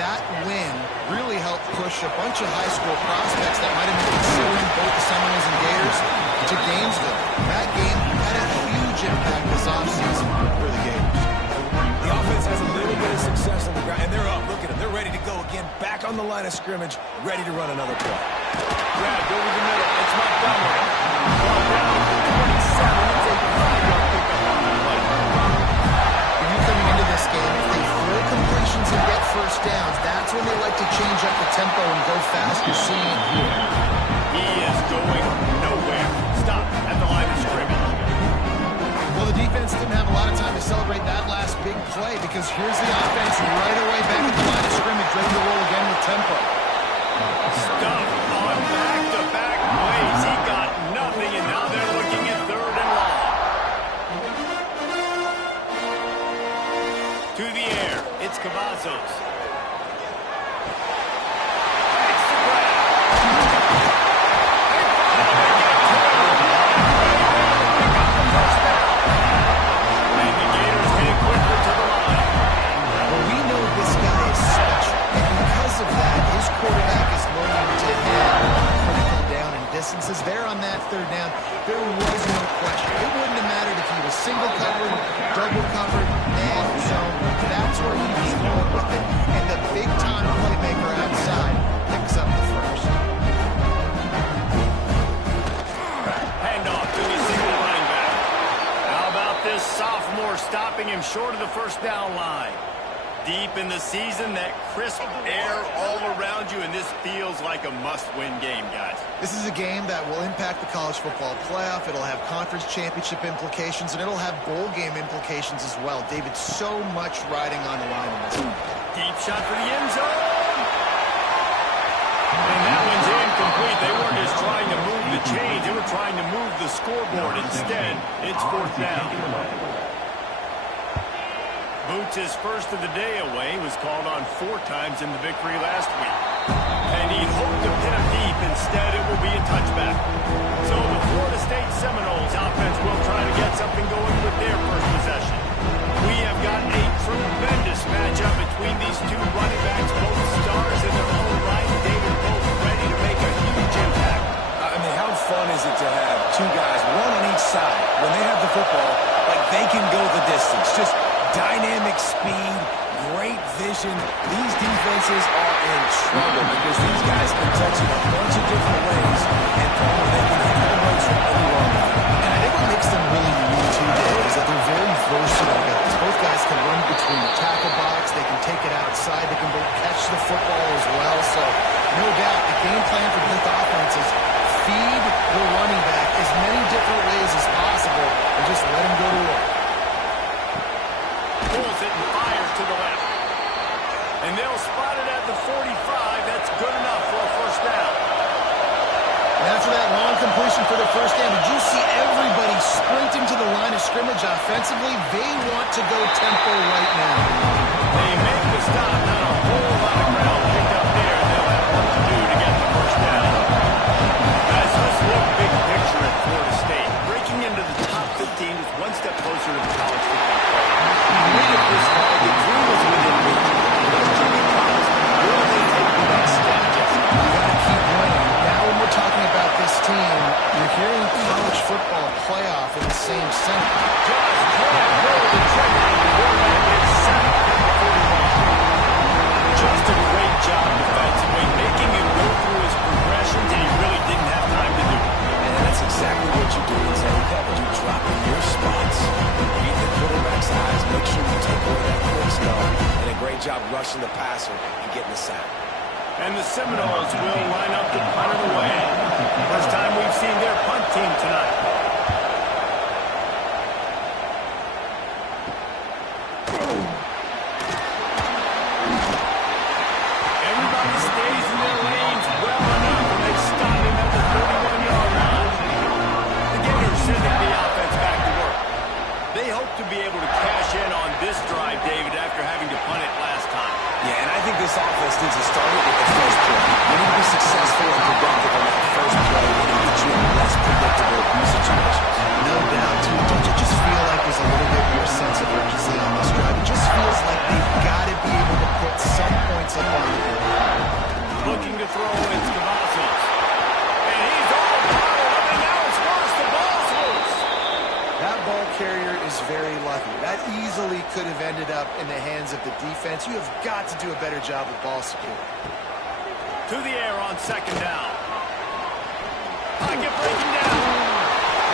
that win really helped push a bunch of high school prospects that might have been considering both the Seminoles and Gators to Gainesville. That game had a huge impact this offseason for the Gators. The offense has a little bit of success on the ground, and they're up. Look at them. They're ready to go again. Back on the line of scrimmage, ready to run another play. Grabbed over the middle. It's Montgomery. Ball down to 27. It's a 5-yard pickup on the play. For you coming into this game, if they throw completions and get first downs, that's when they like to change up the tempo and go fast. You're seeing it here. He is going nowhere. Stop at the line of scrimmage. Well, the defense didn't have a lot of time to celebrate that last big play because here's the offense right away back at the line of scrimmage, ready to roll again with tempo. Stuff on back-to-back plays. He got nothing, and now they're looking at 3rd and long. To the air, it's Cavazos. Makes the grab. And the Gators heading quickly to the line. Well, we know this guy is special, and because of that, his quarterback is learning to hit critical down and distances. There on that 3rd down, there was no question. It wouldn't have mattered if he was single covered, double covered, man, zone. That's where he was going with it. And the big-time playmaker outside picks up the first. Handoff to the single running back. How about this sophomore stopping him short of the first down line? Deep in the season, that crisp air all around you, and this feels like a must-win game, guys. This is a game that will impact the college football playoff. It'll have conference championship implications, and it'll have bowl game implications as well. David, so much riding on the line in this one. Deep shot for the end zone. And that one's incomplete. They weren't just trying to move the chains. They were trying to move the scoreboard. Instead, it's 4th down. Boots' first of the day away was called on 4 times in the victory last week. And he'd hoped to pin him deep. Instead, it will be a touchback. So the Florida State Seminoles offense will try to get something going with their first possession. We have got a tremendous matchup between these two running backs, both stars in their own right. David, both ready to make a huge impact. I mean, how fun is it to have 2 guys, one on each side, when they have the football, like they can go the distance. Just dynamic speed, great vision. These defenses are in trouble because these guys can touch it a bunch of different ways and probably they can hit home runs from anywhere on the field. And I think what makes them really unique too, Dave, is that they're very versatile guys. Both guys can run between the tackle box. They can take it outside. They can both catch the football as well. So, no doubt, the game plan for both offenses, feed the running back as many different ways as possible and just let him go to work. Pulls it and fires to the left. And they'll spot it at the 45. That's good enough for a first down. And after that long completion for the first down, did you see everybody sprinting to the line of scrimmage offensively? They want to go tempo right now. They make the stop. Not a whole lot of ground picked up there. They'll have work to do to get the first down. Guys, let's look big picture at Florida State. Breaking into the top 15 is one step closer to the college football player. We made it this far. The dream was within reach. No dream comes. Will they take the next step? Jesse? You got to keep winning. Now when we're talking about this team, you're hearing college football playoff in the same sentence. Just can't hold the trigger. Quarterback is sacked at the 41. Just a great job defensively, making him go through his progressions, and he really didn't have time to do it. And that's exactly what you do in zone coverage. You drop in your spots, beat the quarterback's eyes, make sure you take away that quick start, and a great job rushing the passer and getting the sack. And the Seminoles will line up to punt it away. First time we've seen their punt team tonight. Everybody stays in their lanes well enough, and they stop him at the 31-yard line. The Gators sending the offense back to work. They hope to be able to cash in on this drive, David, after having to punt it last time. Yeah, and I think this offense needs to start it with the first play. You need to be successful and productive on that first play and get you in less predictable situations. No doubt, too. Don't you just feel like there's a little bit more sense of urgency on this drive? It just feels like they've got to be able to put get some points up on the board. Looking to throw, it's Cavazos. And he's all bottled up, and now it's worse. The ball's loose. That ball carrier is very lucky. That easily could have ended up in the hands of the defense. You have got to do a better job with ball security. To the air on second down. Pocket breaking down.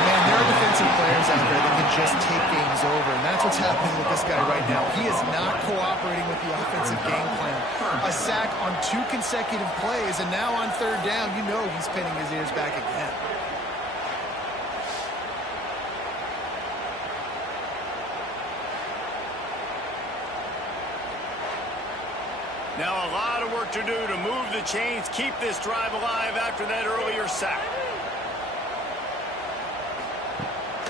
Man, there are defensive players out there that can just take games over, and that's what's happening with this guy right now. He is not cooperating with the offensive game plan. A sack on 2 consecutive plays, and now on third down, you know he's pinning his ears back again. Now a lot of work to do to move the chains, keep this drive alive after that earlier sack.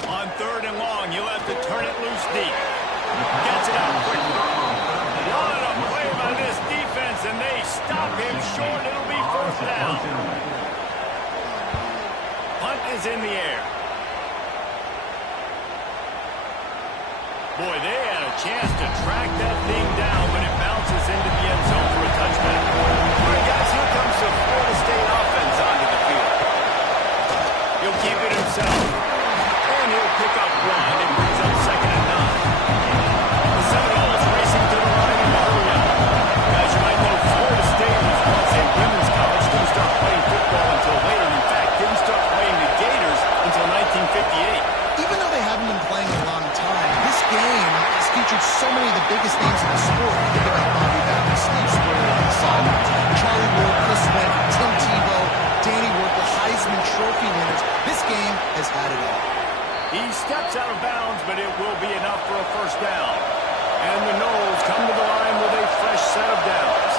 On third and long, you'll have to turn it loose deep. Gets it out quickly. What a play by this defense, and they stop him short. It'll be first down. Punt is in the air. Boy, they had a chance to track that thing down, but it bounces into the end zone for a touchback. All right, guys, here comes the Florida State offense onto the field. He'll keep it himself. And he'll pick up 1. It brings up second and 9. The Seminoles racing to the line in the hurry up. Guys, you might know Florida State was once a women's college. Didn't start playing football until later. In fact, didn't start playing the Gators until 1958. Even though they haven't been playing a long time, this game has featured so many of the biggest names in the sport. Think about Bobby Bowden, Steve Spurrier on the sidelines, Charlie Ward, Chris Wentz, Tim Tebow, Danny Werkle, Heisman Trophy winners. This game has had it all. He steps out of bounds, but it will be enough for a first down. And the Noles come to the line with a fresh set of downs.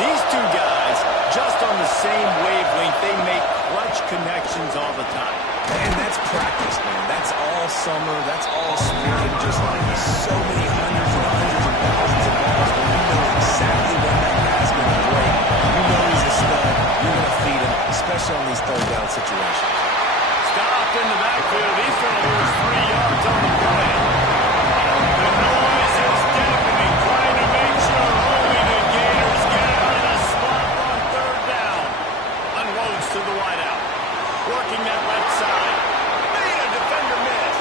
These two guys, just on the same wavelength, they make clutch connections all the time. And that's practice, man. That's all summer. That's all spring. Just like so many hundreds and hundreds of thousands of balls where you know exactly when that guy's going to break. You know he's a stud. You're going to feed him, especially on these third down situations. Stopped in the backfield. He's going to lose 3 yards on the play. The noise is deafening, trying to make sure only the Gators get out of the slump on third down. Unloads to the wideout. Working that left side. Made a defender miss.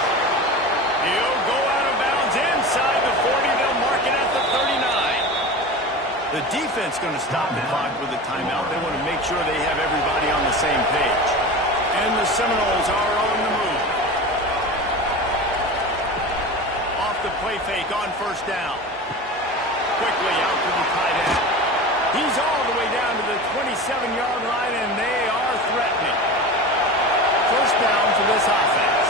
He'll go out of bounds inside the 40. They'll mark it at the 39. The defense going to stop the clock with a timeout. They want to make sure they have everybody on the same page. And the Seminoles are on the move. Off the play fake on first down. Quickly out to the tight end. He's all the way down to the 27-yard line, and they are threatening. First down for this offense.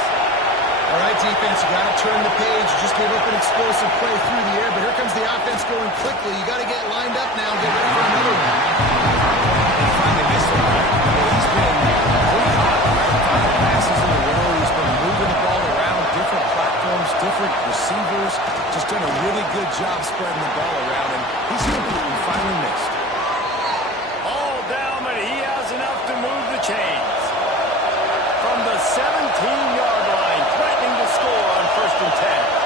All right, defense, you got to turn the page. You just gave up an explosive play through the air, but here comes the offense going quickly. You got to get lined up now and get ready for another one. He finally missed one, right? He's been pretty hot, right? 5 passes in a row. He's been moving the ball around, different platforms, different receivers. Just done a really good job spreading the ball around, and he's finally missed. All down, but he has enough to move the chains. From the 17-yard line, threatening to score on first and 10.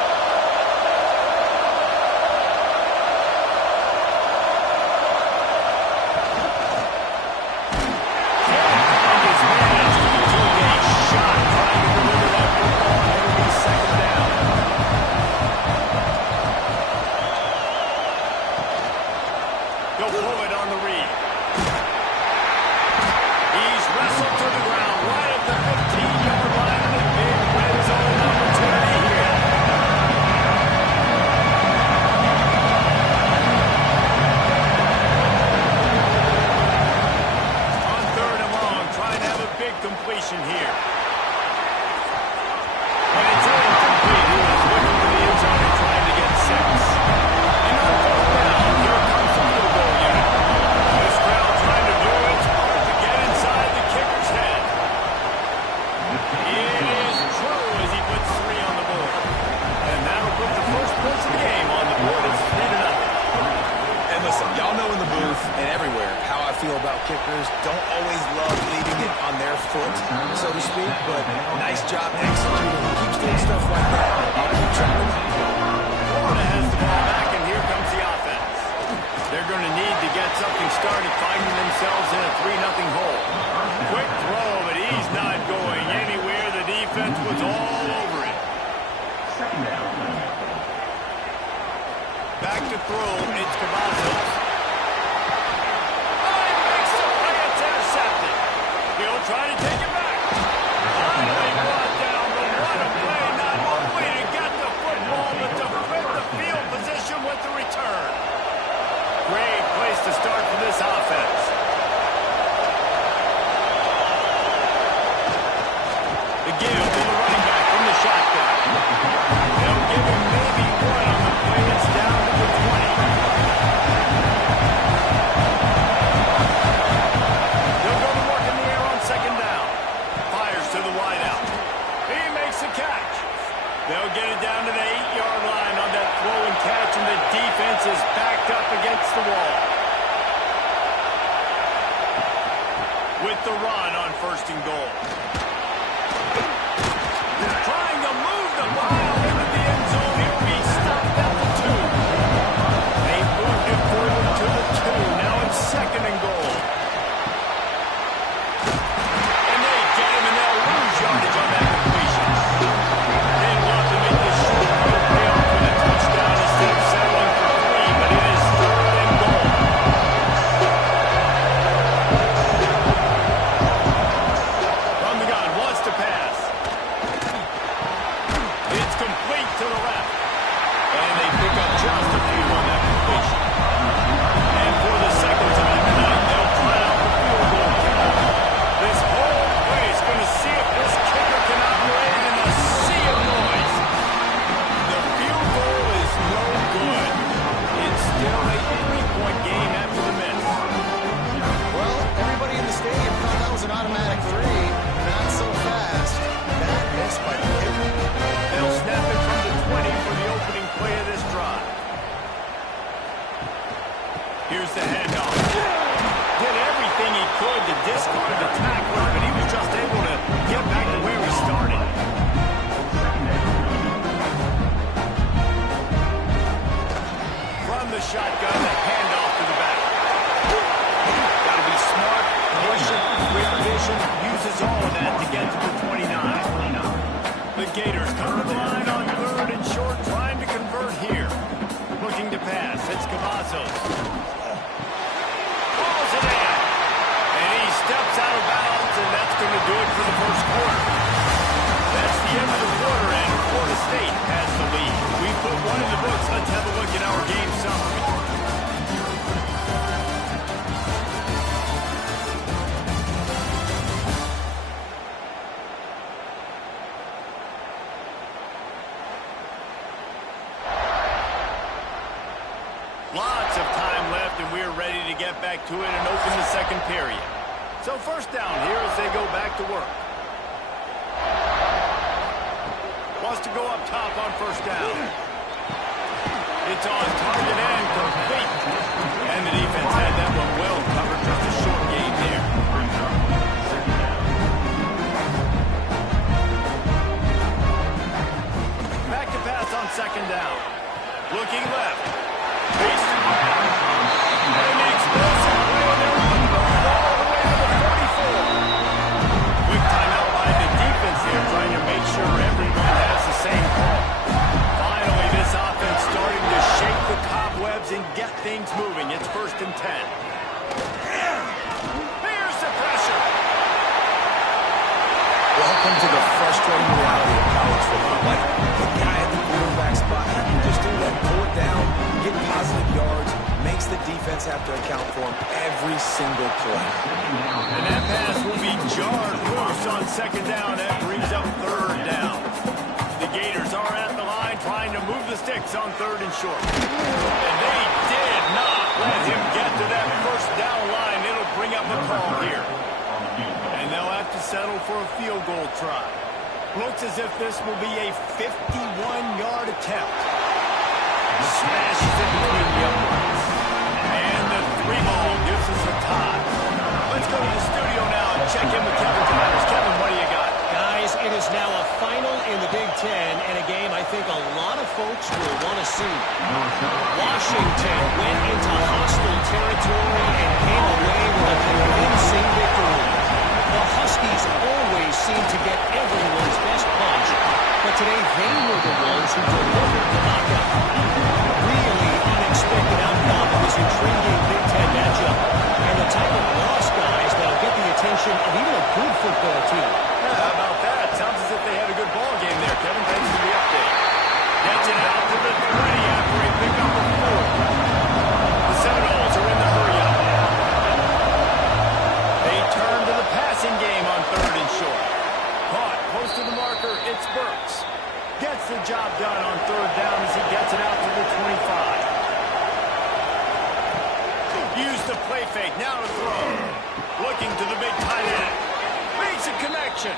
He'll pull it on the read. He's wrestled to the ground right at the 15-yard line, and a big red zone opportunity here. On third and long, trying to have a big completion here. And it's incomplete. He was looking for the end zone and trying to get 6. And on fourth down, here comes the field goal unit. This crowd trying to do its part to get inside the kicker's head. It is true as he puts 3 on the board. And that'll put the first points of the game on the board. It's 3-0. And listen, y'all know in the booth and everywhere how I feel about kickers. Don't always love leaving it on their foot, so to speak, but nice job executing. Keeps doing stuff like that. I'll keep trying. Florida has the ball back, and here comes the offense. they're going to need to get something started, finding themselves in a 3-0 hole. Quick throw, but he's not going anywhere. The defense was all over it. Back to throw, it's Cavazos. Oh, he makes the play, it's intercepted. He'll try to take it back. Finally brought down, but what a play, not only to get the football, but to fit the field position with the return. Great place to start for this offense. The give to the running back from the shotgun. They'll give him maybe one on the play that's down to the 20. They'll go to work in the air on second down. Fires to the wideout. He makes a catch. They'll get it down to the 8-yard line on that throw and catch, and the defense is backed up against the wall. With the run on 1st and goal. Trying to move the ball into the end zone. He'll be stopped at the 2. They moved it forward to the 2. Now it's 2nd and goal. And they get him, and they'll lose yardage on that completion. They'd love to make this short pay off with a touchdown instead of settling for 3, but it is 3rd and goal. From the gun, wants to pass. It's complete to the left. And they pick up just a few on that completion. And for the second time tonight, they'll try out the field goal kicker. This whole place going to see if this kicker can operate in a sea of noise. The field goal is no good. It's still a 3-point game after the miss. Well, everybody in the stadium thought that was an automatic 3. Not so fast. Bad miss by the kicker. They'll snap it from the 20 for the opening play of this drive. Here's the handoff. Did everything he could to discard the tackler, but he was just able to get back to where he started. From the shotgun, the handoff to the back. Got to be smart, patient, quick vision, uses all of that to get to the 29. The Gators come to the line on 3rd and short, trying to convert here. Looking to pass, it's Cavazos. Pulls it in. And he steps out of bounds, and that's going to do it for the first quarter. That's the end of the quarter, and Florida State has the lead. We put one in the books. Let's have a look at our game summary. Lots of time left, and we're ready to get back to it and open the second period. So first down here as they go back to work. Wants to go up top on first down. It's on target and complete. And the defense had that one well covered. Just a short gain there. Back to pass on second down. Looking left. Faced and the explosive play. They're on the ball all the way to the 44. Quick timeout by the defense here, trying to make sure everyone has the same call. Finally, this offense starting to shake the cobwebs and get things moving. It's 1st and 10. Here's the pressure. Welcome to the frustrating reality of college football. Like, the guy at the quarterback spot, he can just do that. Pull it down, get positive yards, makes the defense have to account for him every single play. And that pass will be jarred loose on second down. That brings up 3rd down. The Gators are at the line trying to move the sticks on 3rd and short. And they did not let him get to that first down line. It'll bring up a call here. And they'll have to settle for a field goal try. Looks as if this will be a 51-yard attempt. Smashes it between the uprights. And the 3-ball gives us a tie. Let's go to the studio now and check in with Kevin Connors. Kevin, what do you got? Guys, it is now a final in the Big 10 in a game I think a lot of folks will want to see. Washington went into hostile territory and came away with a convincing victory. The Huskies always seem to get everyone's best punch, but today they were the ones who delivered the knockout. Really unexpected outcome of this intriguing Big Ten matchup, and the type of loss, guys, that'll get the attention of even a good football team. Yeah, how about that? Sounds as if they had a good ball game there, Kevin. Thanks for the update. Gets it out to the 30 after a pickup of 4. The Seminoles are in the hurry-up. They turn to the passing game on 3rd and short. Caught close to the marker, it's Burks. Gets the job done on 3rd down as he gets it out to the 25. Use the play fake, now to throw. Looking to the big tight end. Makes a connection.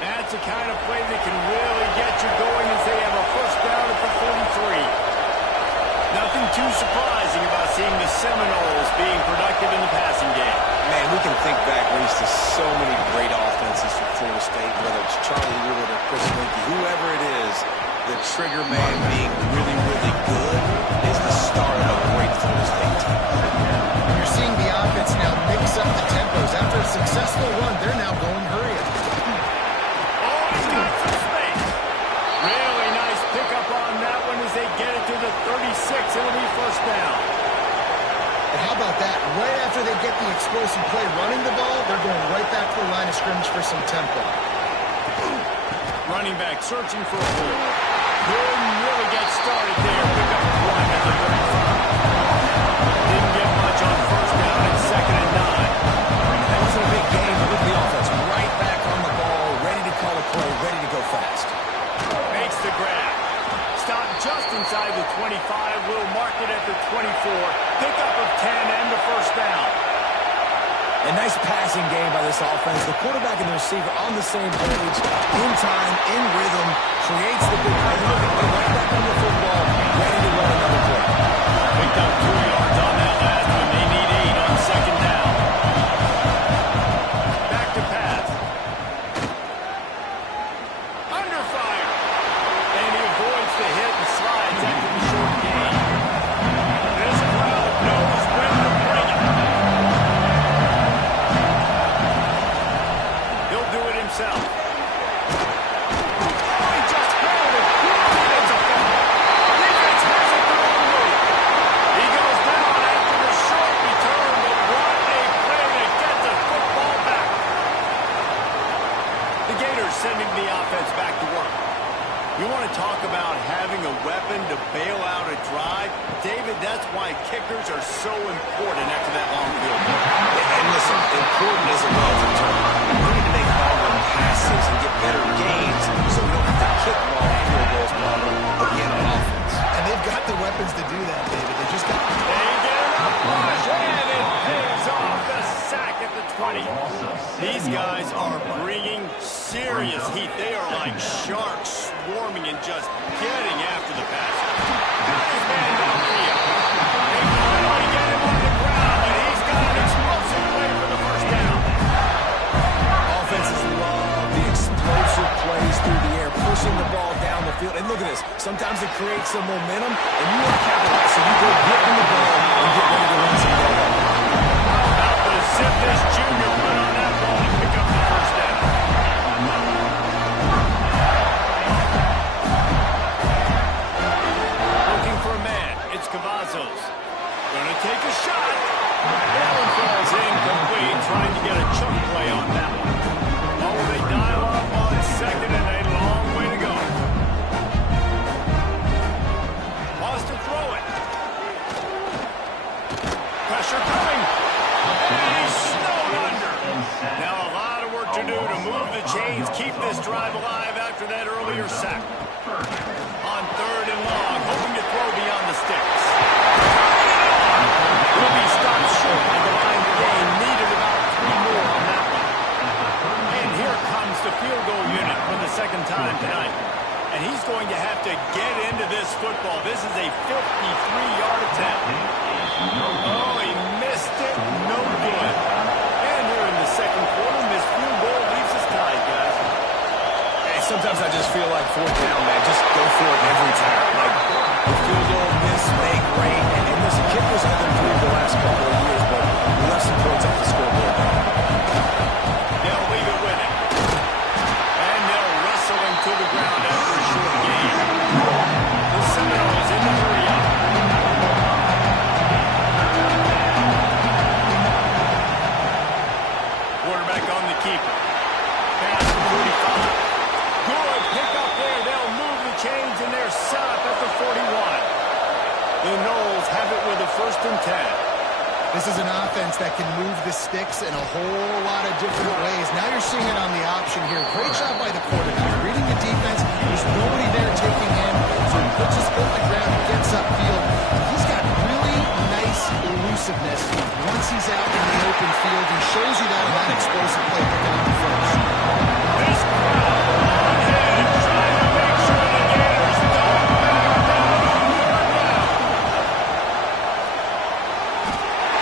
That's the kind of play that can really get you going as they have a first down at the 43. Nothing too surprising about seeing the Seminoles being productive in the passing game. Man, we can think back, Reese, to so many great offenses for Florida State, whether it's Charlie Wood or Chris Linky, whoever it is, the trigger man being really, really good is the start of a great Florida State team. You're seeing the offense now mix up the tempos. After a successful run, they're now going hurry-up. Oh, he's got some space. Really nice pickup on that one as they get it to the 36. It'll be first down. And how about that? Right after they get the explosive play running the ball, they're going right back to the line of scrimmage for some tempo. Running back searching for a hole. Couldn't really get started there. Pick up 1 at the 35. Didn't get much on first down and 2nd and 9. That wasn't a big game, but look at the offense. Right back on the ball, ready to call a play, ready to go fast. Makes the grab. Stopped just inside the 25. Will mark it at the 24. Pickup of 10 and the first down. A nice passing game by this offense. The quarterback and the receiver on the same page, in time, in rhythm, creates the big play. Look at right back on the football, ready to run another play. Picked up 2 yards on that last one. They need 8 on 2nd down. Back to pass. Under fire. And he avoids the hit and slides after the short gain. This crowd knows when to bring it. He'll do it himself. Oh, he just held it. It's a fumble. Defense has it the wrong move. He goes down after the short return, but what a play to get the football back. The Gators sending the offense back to work. You want to talk about having a weapon to bail out a drive? David, that's why kickers are so important after that long field goal. And listen, important is a relative term. We need to make longer passes and get better gains so we don't have to kick long field goals again on offense. And they've got the weapons to do that, David. They just got... They get it up, push, and it pays off the sack at the 20. These guys are bringing serious heat. They are like sharks swarming and just getting after the pass. Got his man downfield. They finally get him on the ground, and he's got an explosive play for the first down. Offenses love the explosive plays through the air, pushing the ball down the field. And look at this. Sometimes it creates some momentum, and you want to capitalize. So you go get in the ball and get ready to run some ball. How about the zip this junior put on that ball to pick up the first down? Looking for a man. It's Cavazos. Gonna take a shot. That one falls incomplete. Trying to get a chunk play on that one. Oh, they dial up on 2nd and a long way to go. Wants to throw it. Pressure coming. And he's snowed under. Now a lot of work to do to move the chains, keep this drive alive after that earlier sack. On 3rd and long, hoping to throw beyond the sticks. Will be stopped short on the line of the game. Needed about 3 more on that one. And here comes the field goal unit for the 2nd time tonight. And he's going to have to get into this football. This is a 53-yard attempt. Oh, he missed it. No good. And here in the 2nd quarter, this field goal leaves us tied, guys. Hey, sometimes I just feel like 4th down that can move the sticks in a whole lot of different ways. Now you're seeing it on the option here. Great job by the quarterback. Reading the defense, there's nobody there taking him, so he puts his foot in the ground and gets upfield. He's got really nice elusiveness once he's out in the open field. He shows you that on that explosive play picking up the first. This crowd on edge, trying to make sure the Gators don't back down on third down.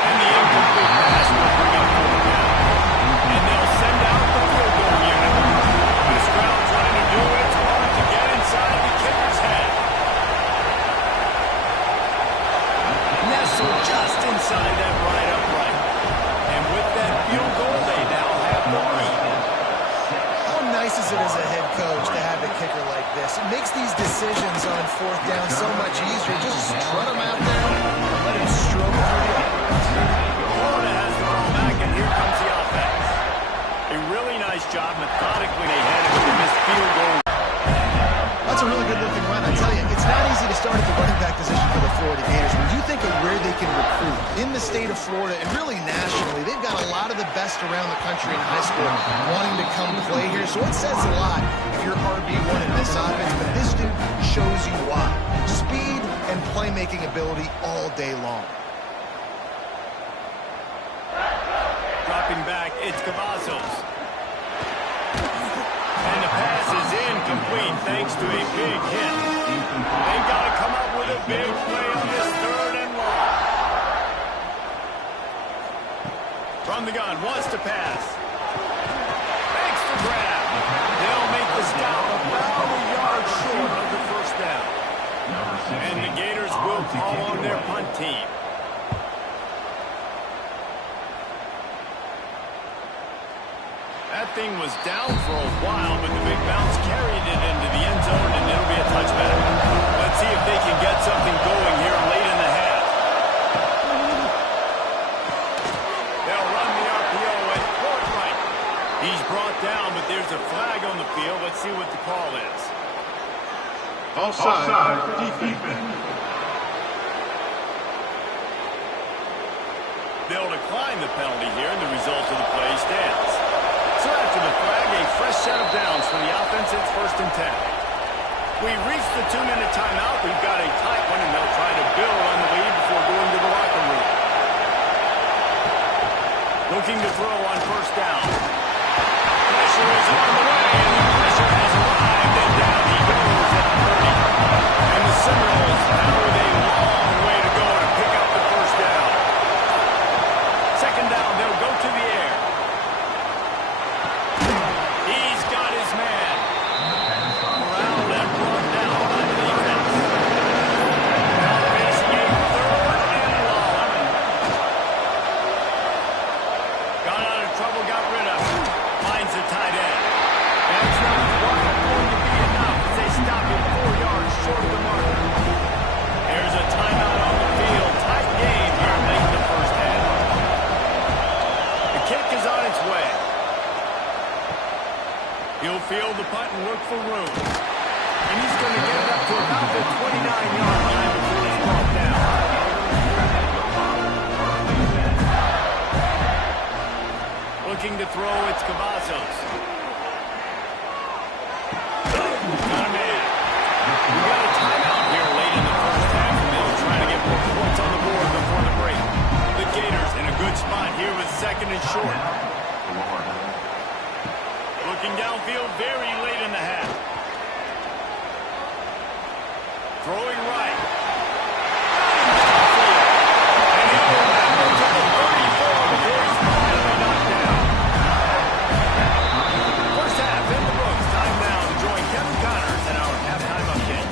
And the incomplete pass will bring up fourth down. And they'll send out the field goal unit. This crowd trying to do its part to get inside the kicker's head. Nestled just inside that right upright. And with that field goal, they now have the lead. How nice is it as a head coach to have a kicker like this? It makes these decisions on fourth down so much easier. Just strut him out there and let him stroke through the Florida has the ball back, and here comes the offense. A really nice job methodically they headed for this field goal. That's a really good-looking run. I tell you, it's not easy to start at the running back position for the Florida Gators. When you think of where they can recruit in the state of Florida and really nationally, they've got a lot of the best around the country in high school wanting to come play here. So it says a lot if you're RB1 in this offense, but this dude shows you why. Speed and playmaking ability all day long. Dropping back, it's Cavazos. And the pass is incomplete thanks to a big hit. They've got to come up with a big play on this third and long. From the gun, wants to pass. Makes the grab. They'll make the stop about a yard short of the first down. And the Gators will call on their punt team. That thing was down for a while, but the big bounce carried it into the end zone, and it'll be a touchback. Let's see if they can get something going here late in the half. They'll run the RPO at court right. He's brought down, but there's a flag on the field. Let's see what the call is. Offside, defense. They'll decline the penalty here, and the result of the play stands. So after the flag, a fresh set of downs for the offense. It's 1st and 10. We've reached the 2-minute timeout. We've got a tight one, and they'll try to build on the lead before going to the locker room. Looking to throw on 1st down. Pressure is on the way, and the pressure has arrived, and down he goes at 30. And the Seminoles now with a long way to go to pick up the 1st down. 2nd down, they'll go to the air. He's got his man. Corralled and brought down by the defense. Now facing a 3rd and long. Got out of trouble, got rid of him. Finds the tight end. That's not quite going to be enough as they stop him 4 yards short of the mark. There's a timeout on the field. Tight game here late in the first half. The kick is on its way. He'll field the punt and look for room. And he's going to get it up to about the 29-yard line before he's brought down. Looking to throw, it's Cavazos. Got a man. We got a timeout here late in the first half, and they'll try to get more points on the board before the break. The Gators in a good spot here with 2nd and short. Looking downfield very late in the half. Throwing right. And he'll go back to the 34 before he's finally knocked down. First half in the books. Time now to join Kevin Connors in our halftime update.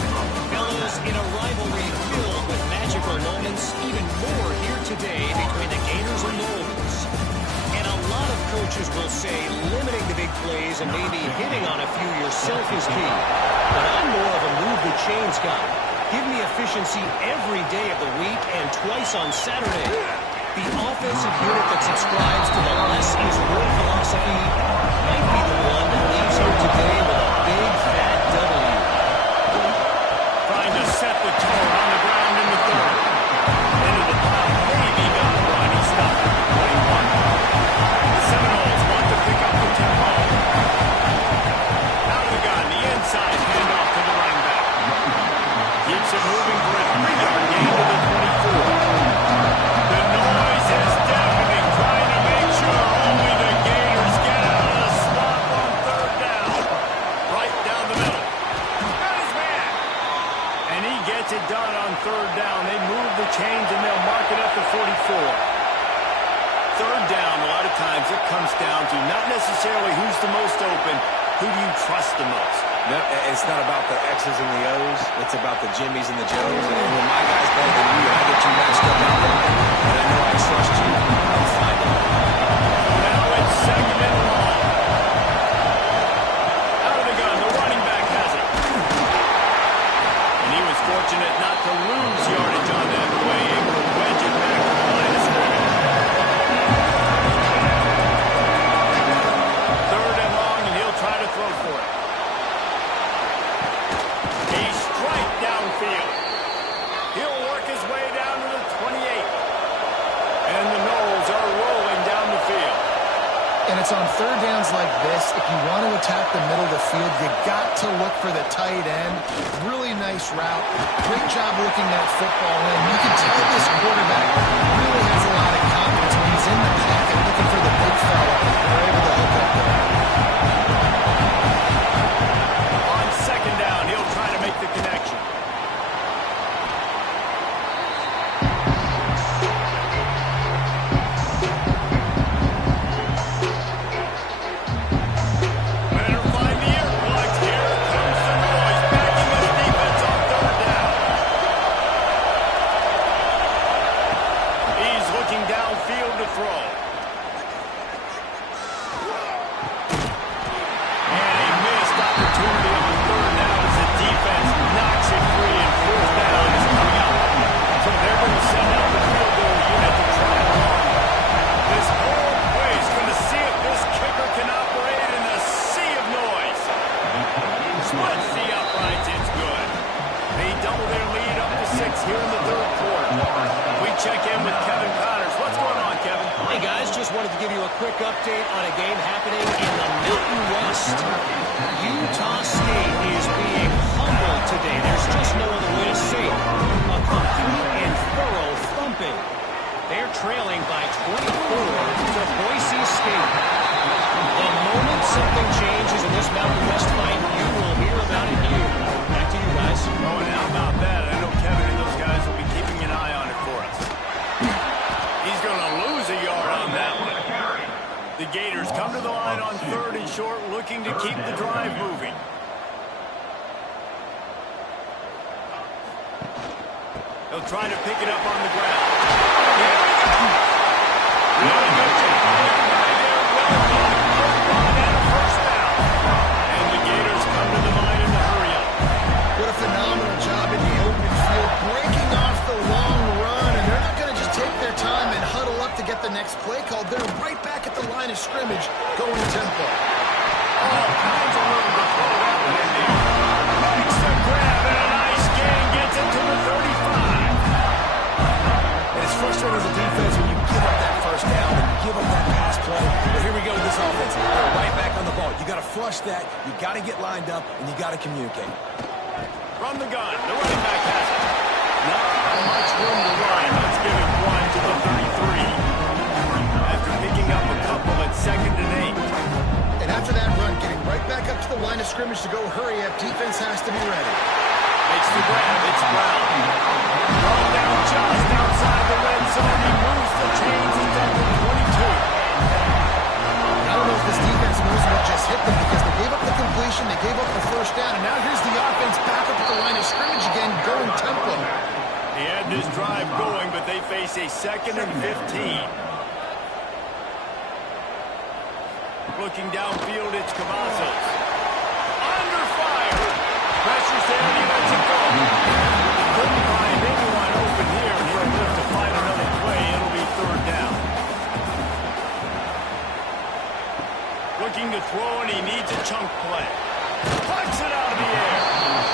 Fellas, in a rivalry filled with magical moments, even more here today between the Gators and Noles. And a lot of coaches will say limiting the big plays and maybe hitting on a few yourself is key. But I'm more of a move the chains guy. Give me efficiency every day of the week and twice on Saturday. The offensive unit that subscribes to the less is more philosophy might be the one that leaves here today with a big fat W. Trying to set the tone on the ground in the 3rd. Into the pile, maybe got the run. He stopped at the 20. third down, a lot of times it comes down to not necessarily who's the most open, who do you trust the most? No, it's not about the X's and the O's. It's about the Jimmies and the Joes. And when my guy's better than you and I get you matched up out there, and I know I trust you, I'm fine. Now it's second and long. Out of the gun, the running back has it. And he was fortunate not to lose yardage on that play. Able to wedge it back to the line of scrimmage. Third and long, and he'll try to throw for it. A strike downfield. He'll work his way down to the 28. And the Knowles are rolling down the field. And it's on third downs like this, if you want to attack the middle of the field, you got to look for the tight end. Really nice route. Great job looking that football in. You can tell this quarterback really has a lot of confidence when he's in the pocket looking for the big fella. They're able to hook up there. On second down, he'll try to make the connection. Better find the air plugs. Here comes the noise, backing up defense on third down. He's looking downfield to throw. And a missed opportunity on third down as the defense knocks it free, and fourth down is coming up. So they're going to send out the field goal unit to try it on. This whole place is going to see if this kicker can operate in a sea of noise. Splits the uprights, it's good. They double their lead up to 6 here in the third quarter. We check in with Kevin Connors. What's going on, Kevin? Hey, guys, just wanted to give you a quick update on a game happening in the Mountain West. Utah State is being humbled today. There's just no other way to say it. A complete and thorough thumping. They're trailing by 24 to Boise State. The moment something changes in this Mountain West fight, you will hear about it here. Back to you guys. Oh, and how about that? I know Kevin and those guys will be keeping an eye on it for us. He's going to lose a yard on that one. The Gators come to the line on third and short, looking to keep the drive moving. They'll try to pick it up on the ground. Here we go! Really good job. Right there, well done. And a first down. And the Gators come to the line in the hurry up. What a phenomenal job in the open field, breaking off the long run, and they're not going to just take their time and huddle up to get the next play called. They're right back at the line of scrimmage, going tempo. All kinds of room to throw that one in there. Makes the grab and a nice gain, gets it to the 35. And it's frustrating as a defense when you give up that first down and give up that pass play. But here we go with this offense. They're right back on the ball. You got to flush that. You got to get lined up, and you got to communicate. From the gun, the running back has it. Not much room to run. Let's give it one to the 33. After picking up a couple at 2nd and 8. And after that run, getting right back up to the line of scrimmage to go hurry up, defense has to be ready. Makes the grab, it's Brown. Ball down just outside the red zone. He moves the chains. He's up to 22. I don't know if this defense knows what just hit them because they gave up the completion, they gave up the first down, and now here's the offense back up at the line of scrimmage again, going tempo. He had this drive going, but they face a 2nd and 15. Looking downfield, it's Cavazos. Under fire. Pressure's there, and he lets it go. Couldn't find anyone open here, and he'll live to find another play. It'll be third down. Looking to throw, and he needs a chunk play. Puts it out of the air.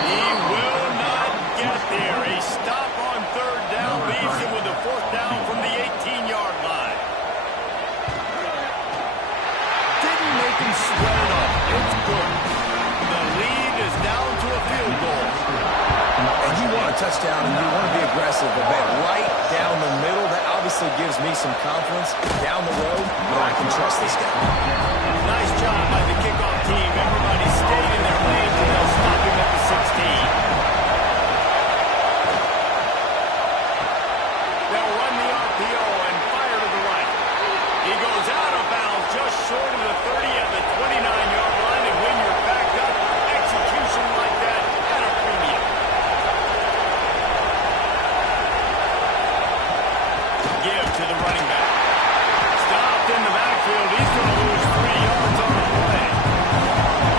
He will not get there. A stop on third down leaves him with a fourth down from the 18-yard line. Didn't make him sweat it up. It's good. The lead is down to a field goal. And you want a touchdown, and you want to be aggressive, but man, right down the middle, that obviously gives me some confidence down the road that I can trust this guy. Nice job by the kickoff team. Everybody stayed in their lanes, and they'll stop him at the 16. They'll run the RPO and fire to the right. short of the 30 at the 29-yard line, and when you're backed up, execution like that at a premium. Give to the running back. Stopped in the backfield. He's going to lose 3 yards on the play.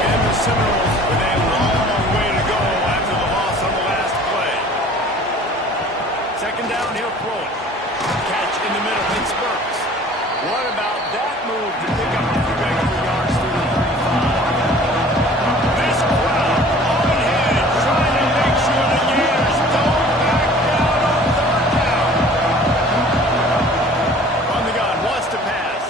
And the Seminoles with a long way to go after the loss on the last play. Second down, he'll throw it. Catch in the middle, it spurts. What about that move to pick up a few extra yards through the 35? This crowd on hand, trying to make sure the Gators don't back down on third down. On the gun, wants to pass.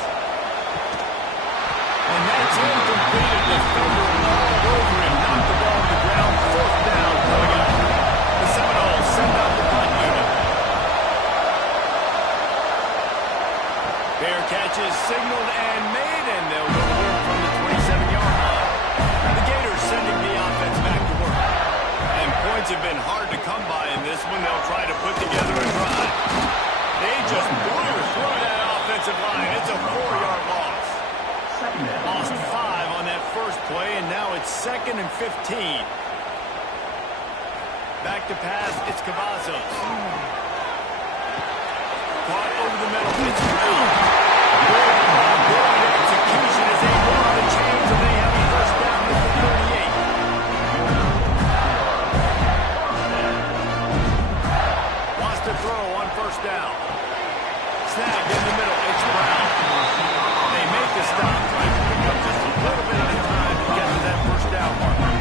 And that's incomplete. A defender all over him. Knocked the ball to the ground. Fourth down coming up. The Seminoles send out the punt unit. Fair catch is signaled and made, and they'll go to work from the 27-yard line. The Gators sending the offense back to work. And points have been hard to come by in this one. They'll try to put together a drive. They just blew through that offensive line. It's a 4-yard loss. Lost 5 on that first play, and now it's 2nd and 15. Back to pass, it's Cavazos. Caught over the middle, it's Brown. Good execution as they move the chains, and they have a first down at the 38. Wants to throw on first down. Snagged in the middle, it's Brown. They make the stop, trying to pick up just a little bit at a time to get to that first down marker.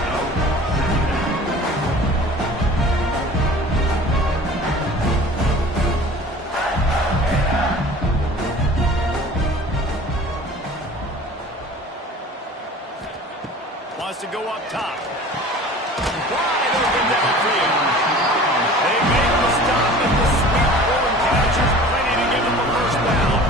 Wants to go up top. Wide open downfield. They make the stop at the sweet forward catches. Plenty to give them a first down.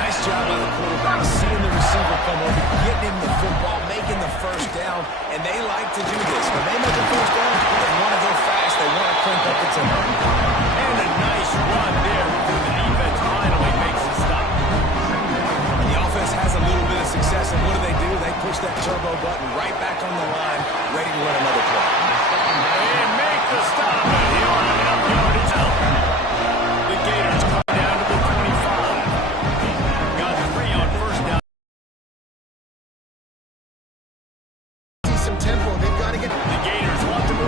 Nice job by the quarterback, seeing the receiver come over, getting him the football, making the first down, and they like to do this. When they make a first down, they want to go fast, they want to crank up the tempo. And a nice run there before the defense finally makes the stop. The offense has a little bit of success, and what do? They push that turbo button right back on the line, ready to run another play. And make the stop